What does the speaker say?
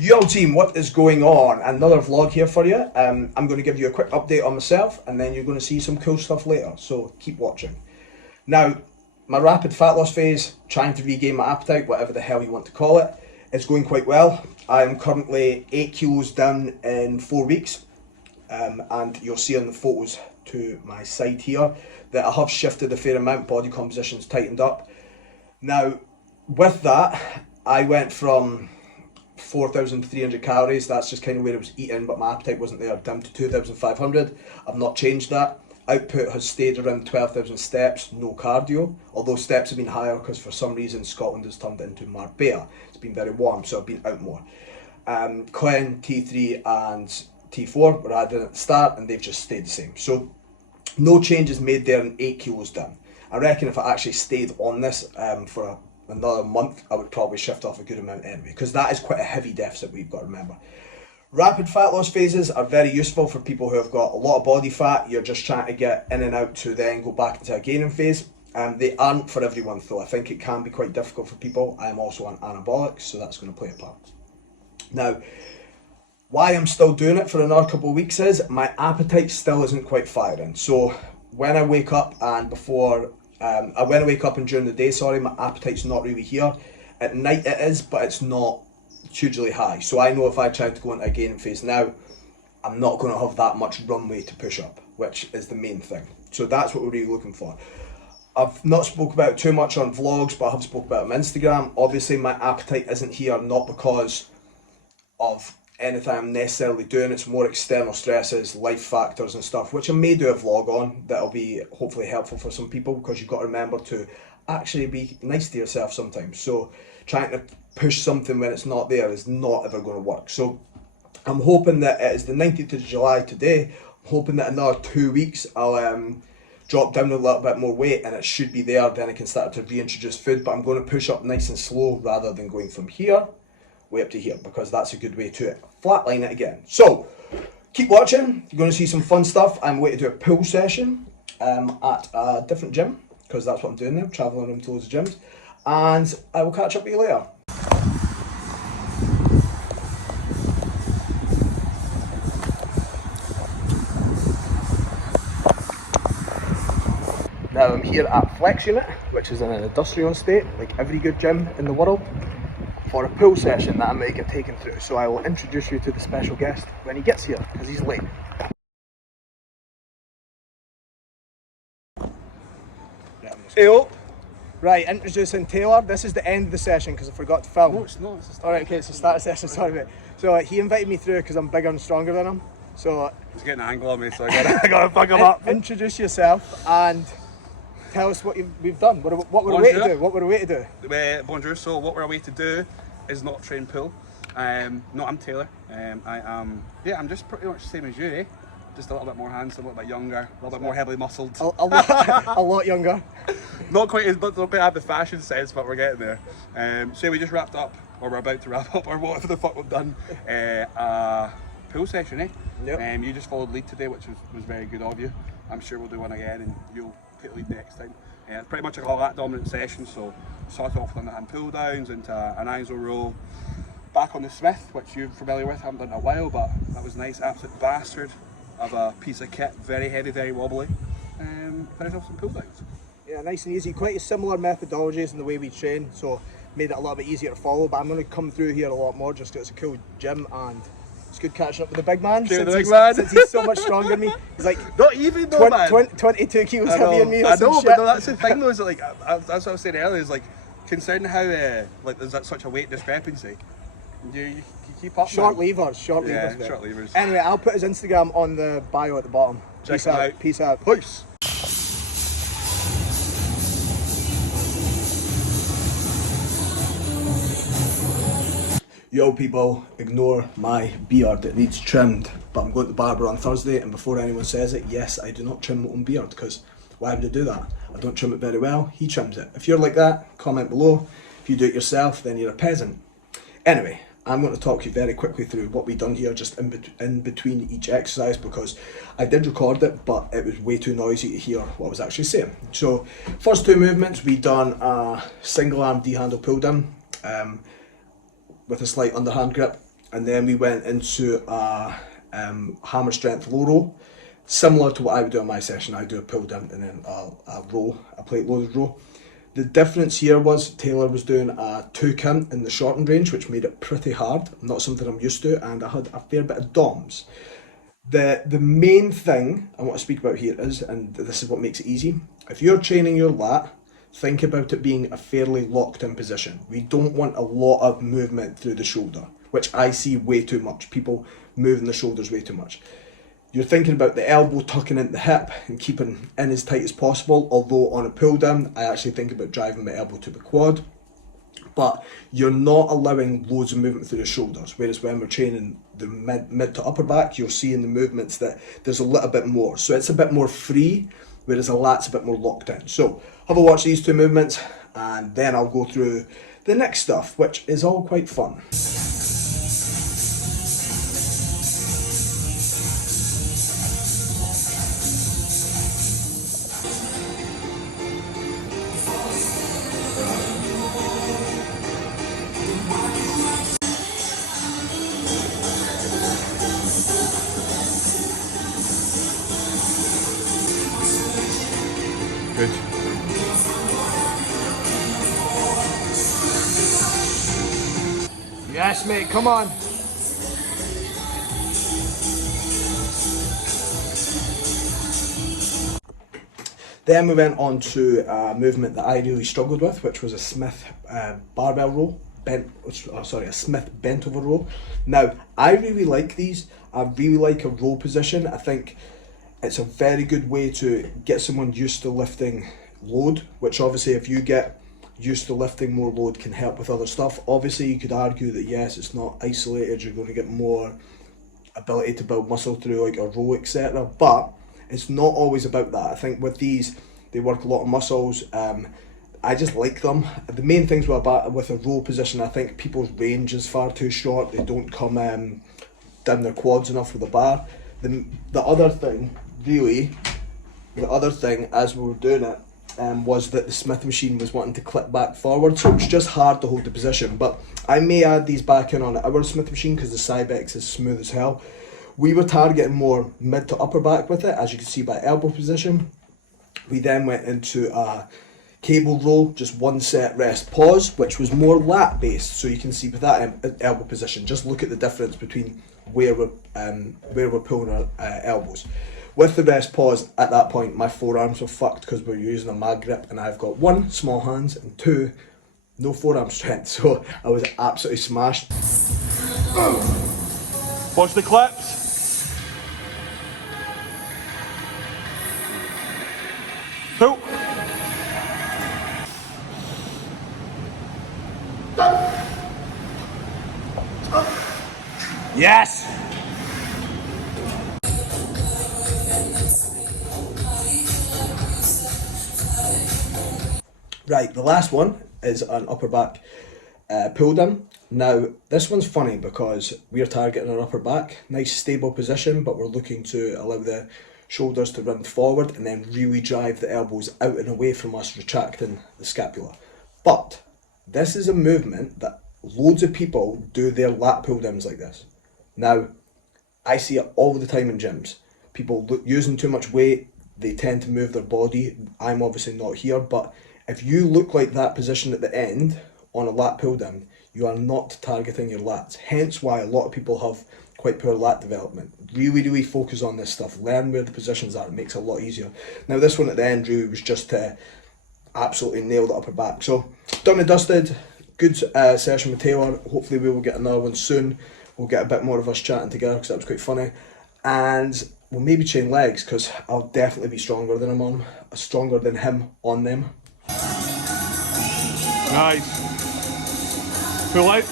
Yo team, what is going on? Another vlog here for you. I'm going to give you a quick update on myself and then you're going to see some cool stuff later, so keep watching. Now, my rapid fat loss phase, trying to regain my appetite, whatever the hell you want to call it, is going quite well. I am currently 8 kilos down in 4 weeks, and you'll see on the photos to my side here that I have shifted a fair amount, body composition's tightened up. Now, with that, I went from 4,300 calories, that's just kind of where I was eating, but my appetite wasn't there, down to 2,500. I've not changed that. Output has stayed around 12,000 steps, no cardio, although steps have been higher because for some reason Scotland has turned into Marbella. It's been very warm, so I've been out more. Clen, T3 and T4 were added at the start and they've just stayed the same. So no changes made there and 8 kilos down. I reckon if I actually stayed on this for another month, I would probably shift off a good amount anyway, because that is quite a heavy deficit we've got to remember. Rapid fat loss phases are very useful for people who have got a lot of body fat. You're just trying to get in and out to then go back into a gaining phase. They aren't for everyone though. I think it can be quite difficult for people. I am also on anabolics, so that's going to play a part. Now, why I'm still doing it for another couple of weeks is my appetite still isn't quite firing. So when I wake up and when I wake up and during the day, my appetite's not really here. At night it is, but it's not hugely high. So I know if I try to go into a gaining phase now, I'm not going to have that much runway to push up, which is the main thing. So that's what we're really looking for. I've not spoke about it too much on vlogs, but I have spoke about it on Instagram. Obviously my appetite isn't here, not because of anything I'm necessarily doing. It's more external stresses, life factors and stuff, which I may do a vlog on that'll be hopefully helpful for some people, because you've got to remember to actually be nice to yourself sometimes. So trying to push something when it's not there is not ever going to work. So I'm hoping that it is the 19th of July today. I'm hoping that another 2 weeks I'll drop down a little bit more weight and it should be there, then I can start to reintroduce food. But I'm going to push up nice and slow rather than going from here way up to here, because that's a good way to flatline it again. So keep watching, you're going to see some fun stuff. I'm going to do a pool session at a different gym, because that's what I'm doing now, travelling around to loads of gyms, and I will catch up with you later. Now I'm here at Flex Unit, which is in an industrial estate, like every good gym in the world, for a pool session that I'm going to get taken through. So I will introduce you to the special guest when he gets here, because he's late. Heyo. Right, introducing Taylor. This is the end of the session because I forgot to film. No, it's not. Alright, okay, so start the session, sorry mate. So he invited me through because I'm bigger and stronger than him. So he's getting an angle on me, so I gotta fuck him up. Introduce yourself and tell us what we've done. What we're away to do. What we're away to do. Bonjour. So what we're away to do is not train pool. No, I'm Taylor. I'm just pretty much the same as you, eh? Just a little bit more handsome, a little bit younger, a little bit more heavily muscled. A lot younger. Not quite have the fashion sense, but we're getting there. So we just wrapped up, or we're about to wrap up, or whatever the fuck we've done, a pool session, eh? Yep. You just followed lead today, which was very good of you. I'm sure we'll do one again and you'll take the lead next time. It's pretty much a lat dominant session, so start off with hand pull downs into an iso roll. Back on the Smith, which you're familiar with, haven't done in a while, but that was nice, absolute bastard of a piece of kit, very heavy, very wobbly. Finish off some pull downs. Yeah, nice and easy, quite a similar methodologies in the way we train, so made it a little bit easier to follow, but I'm going to come through here a lot more just because it's a cool gym and it's good catching up with the big man, since he's so much stronger than me. He's like, not even though, 22 kilos heavier than me. I know, but no, that's the thing though, is that, like, that's what I was saying earlier, is like, considering how like there's such a weight discrepancy, you keep up. Short levers. Short levers. Anyway, I'll put his Instagram on the bio at the bottom. Check him out. Peace out. Peace. Yo people, ignore my beard, it needs trimmed, but I'm going to the barber on Thursday, and before anyone says it, yes, I do not trim my own beard, because why would I do that? I don't trim it very well, he trims it. If you're like that, comment below. If you do it yourself, then you're a peasant. Anyway, I'm going to talk you very quickly through what we've done here, just in between each exercise, because I did record it, but it was way too noisy to hear what I was actually saying. So, first two movements, we done a single arm D-handle pull down, with a slight underhand grip. and then we went into a hammer strength low row, similar to what I would do in my session. I do a pull down and then a row, a plate loaded row. The difference here was Taylor was doing a 2 count in the shortened range, which made it pretty hard, not something I'm used to, and I had a fair bit of DOMs. The main thing I want to speak about here is, and this is what makes it easy, if you're training your lat, think about it being a fairly locked in position. We don't want a lot of movement through the shoulder, which I see way too much. People moving the shoulders way too much. You're thinking about the elbow tucking into the hip and keeping in as tight as possible, although on a pull down, I actually think about driving my elbow to the quad. But you're not allowing loads of movement through the shoulders, whereas when we're training the mid to upper back, you'll see in the movements that there's a little bit more. So it's a bit more free, whereas a lat's a bit more locked in. So have a watch these 2 movements, and then I'll go through the next stuff, which is all quite fun. Good. Yes, mate, come on. Then we went on to a movement that I really struggled with, which was a Smith barbell row, a Smith bent over row. Now, I really like these. I really like a row position. I think it's a very good way to get someone used to lifting load, which obviously if you get used to lifting more load can help with other stuff. Obviously you could argue that yes, it's not isolated, you're going to get more ability to build muscle through like a row, etc. But it's not always about that. I think with these, they work a lot of muscles. I just like them. The main things with a row position, I think people's range is far too short. They don't come down their quads enough with the bar. The other thing as we were doing it was that the Smith machine was wanting to clip back forward, so it was just hard to hold the position. But I may add these back in on our Smith machine because the Cybex is smooth as hell. We were targeting more mid to upper back with it, as you can see by elbow position. We then went into a cable row, just 1 set rest pause, which was more lat based. So you can see with that elbow position, just look at the difference between where we're pulling our elbows. With the rest pause, at that point, my forearms were fucked because we're using a mag grip, and I've got 1, small hands, and 2, no forearm strength. So I was absolutely smashed. Watch the clips. Pull. Yes. Right, the last one is an upper back pull down. Now, this one's funny because we're targeting our upper back, nice stable position, but we're looking to allow the shoulders to run forward and then really drive the elbows out and away from us, retracting the scapula. But this is a movement that loads of people do their lat pull downs like this. Now, I see it all the time in gyms. People using too much weight, they tend to move their body. I'm obviously not here, but if you look like that position at the end on a lat pull down, you are not targeting your lats. Hence why a lot of people have quite poor lat development. Really focus on this stuff. Learn where the positions are. It makes it a lot easier. Now this one at the end really was just to absolutely nail the upper back. So done and dusted. Good session with Taylor. Hopefully we will get another one soon. We'll get a bit more of us chatting together because that was quite funny. And we'll maybe chain legs because I'll definitely be stronger than him on them. Nice. Pull out.